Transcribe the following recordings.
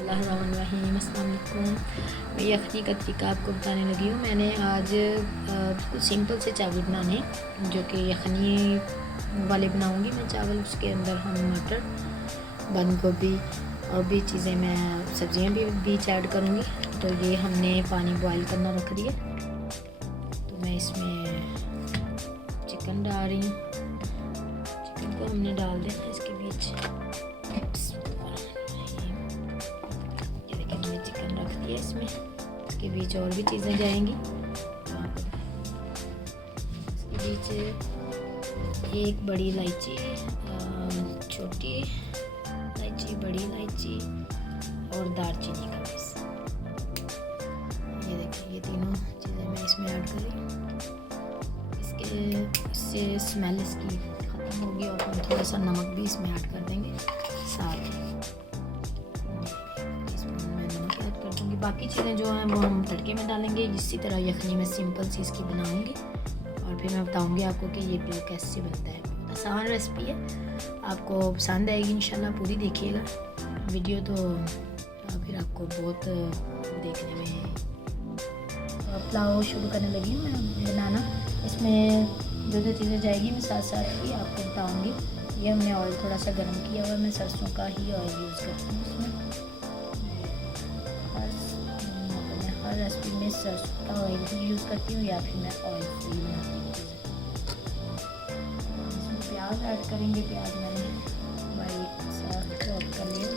बिस्मिल्लाहिर्रहमानिर्रहीम। अस्सलाम वालेकुम। मैं यखनी का तरीका आपको बताने लगी हूँ। मैंने आज कुछ सिंपल से चावल बनाने जो कि यखनी वाले बनाऊँगी मैं चावल। उसके अंदर हम मटर, बंद गोभी और भी चीज़ें मैं सब्ज़ियाँ भी बीच ऐड करूँगी। तो ये हमने पानी बॉईल करना रख दिया। तो मैं इसमें चिकन डाल रही हूँ। चिकन को हमने डाल देना इसके बीच। चिकन रख दिया इसमें, इसके बीच और भी चीज़ें जाएंगी। इसके बीच एक बड़ी इलायची, छोटी इलायची, बड़ी इलायची और दालचीनी का पीस। ये देखिए, ये तीनों चीज़ें मैं इसमें ऐड करी। इससे स्मेल इसकी ख़त्म होगी और हम थोड़ा सा नमक भी इसमें ऐड कर देंगे साथ ही। बाकी चीज़ें जो हैं वो हम तड़के में डालेंगे। इसी तरह यखनी में सिंपल सी इसकी बनाऊंगी और फिर मैं बताऊंगी आपको कि ये बिल कैसे बनता है। आसान रेसिपी है, आपको पसंद आएगी इंशाल्लाह। पूरी देखिएगा वीडियो, तो फिर आपको बहुत देखने में। पुलाव शुरू करने लगी हूँ मैं बनाना। इसमें जो जो चीज़ें जाएगी मैं साथ साथ ही आपको बताऊँगी। ये हमने ऑयल थोड़ा सा गर्म किया हुआ है। मैं सरसों का ही ऑयल यूज़ करती हूँ इसमें। हर रेसिपी में सरसों का ऑयल भी यूज़ करती हूँ या फिर मैं ऑयल फ्री बनाती हूँ। इसमें प्याज ऐड करेंगे। प्याज मैंने बारीक सा चॉप कर लिया।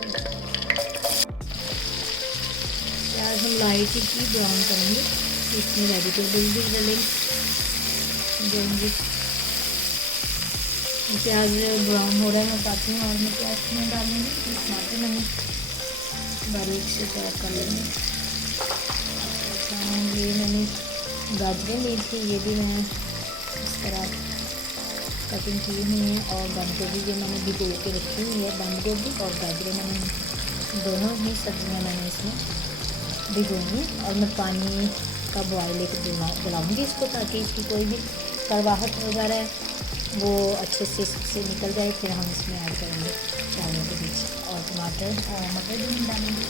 प्याज हम लाइट ही ब्राउन करेंगे। इसमें वेजिटेबल भी डालेंगे। प्याज ब्राउन हो रहा है, मैं पाती हूँ और मैं प्याज में डालूँगी। टमाटर मैंने बारीक से चॉप कर लेंगे। ये मैंने गाजरें ली थी, ये भी मैं इस तरह कटिंग की हुई है। और बंद गोभी भी मैंने भिगो के रखी हुई है। बंद गोभी और गाजरें मैंने दोनों ही सब्जियां मैंने इसमें भिगोई। और मैं पानी का बॉयल एक बनाऊँगी इसको, ताकि इसकी कोई भी कड़वाहट वगैरह है वो अच्छे से इससे निकल जाए। फिर हम इसमें ऐड करेंगे चावलों के बीच। और टमाटर और मटर भी डालेंगे।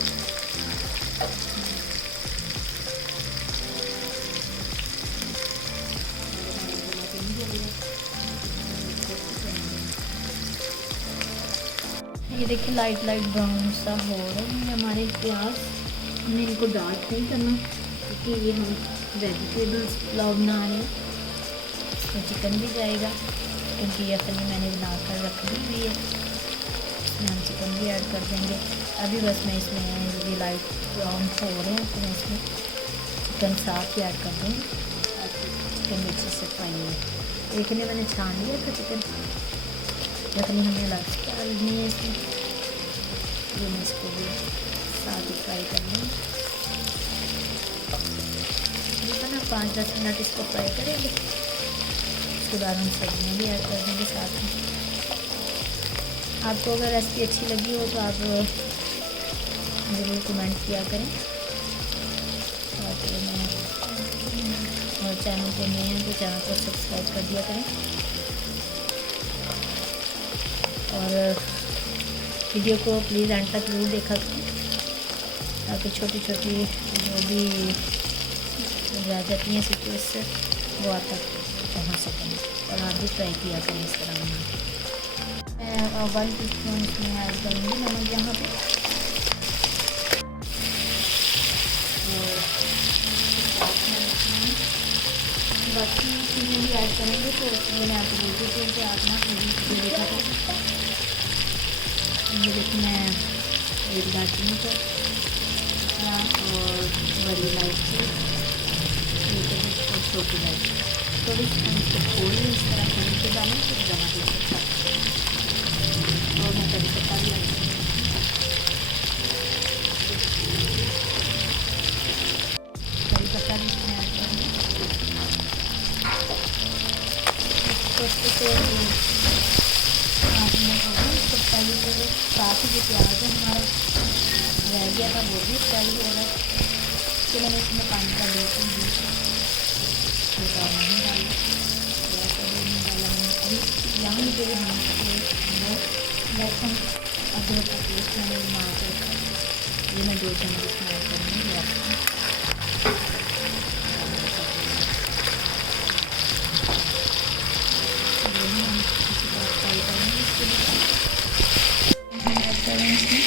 ये देखिए लाइट ब्राउन सा हो रहा है हमारे प्याज। हमें इनको डार्क नहीं करना क्योंकि ये हम वेजिटेबल्स पुलाव बना रहे हैं। इसमें चिकन भी जाएगा क्योंकि यखनी मैंने बनाकर रख दी हुई है। इसमें हम चिकन भी ऐड कर देंगे। अभी बस मैं इसमें ये लाइट ब्राउन हो रहे हैं तो मैं इसमें चिकन साथ ही ऐड कर दूँगी। चिकन अच्छे से फ्राई हो। एक ने मैंने छान लिया था चिकन। यखनी हमने अलग डालनी है इसमें। ये मैं इसको भी साथ ही फ्राई कर लूँगी। तकरीबन 5-10 मिनट इसको फ्राई करेंगे। उसके बाद हम सब्जियाँ भी ऐड कर देंगे साथ में। आपको अगर रेसिपी अच्छी लगी हो तो आप ज़रूर कमेंट किया करें। और चैनल पे नए हैं तो चैनल को सब्सक्राइब कर दिया करें। और वीडियो को प्लीज़ एंड तक ज़रूर देखा करें ताकि छोटी छोटी जो भी रह जाती हैं सिचुएशन वो आप तक पहुँच सकें। और आप भी ट्राई किया करें इस तरह बना के। मैं 1 टीस्पून इसमें ऐड करूँगी नमक यहाँ पे। बाकी चीज़ें भी ऐड करेंगे तो मैंने आपको बोलती थी कि आप ना देखा करें। ये देखिए मैं एक दालचीनी को और बड़ी इलायची और छोटी इलायची थोड़ी सी इसको थोड़ी इस तरह करी के डालें तो ज़्यादा दे सकता। और मैं करी पत्ता भी करी पत्ता भी इसमें ऐड करूँगी। इसको पहले तो साथ ही जो प्याज है हमारा रह गया था वो भी फ्राई हो रहा है। तो मैंने इसमें पानी का बिल्कुल भी छोटा नहीं डाला, थोड़ा सा भी नहीं डाला मैंने। अभी यहाँ पे भी हम लहसुन अदरक का पेस्ट मैंने बना के रखा ये मैं 2 चम्मच इसमें ऐड करूँगी ये आपको। ये भी हम इसके बाद फ्राई करेंगे। इसके बाद हम ऐड करेंगे इसमें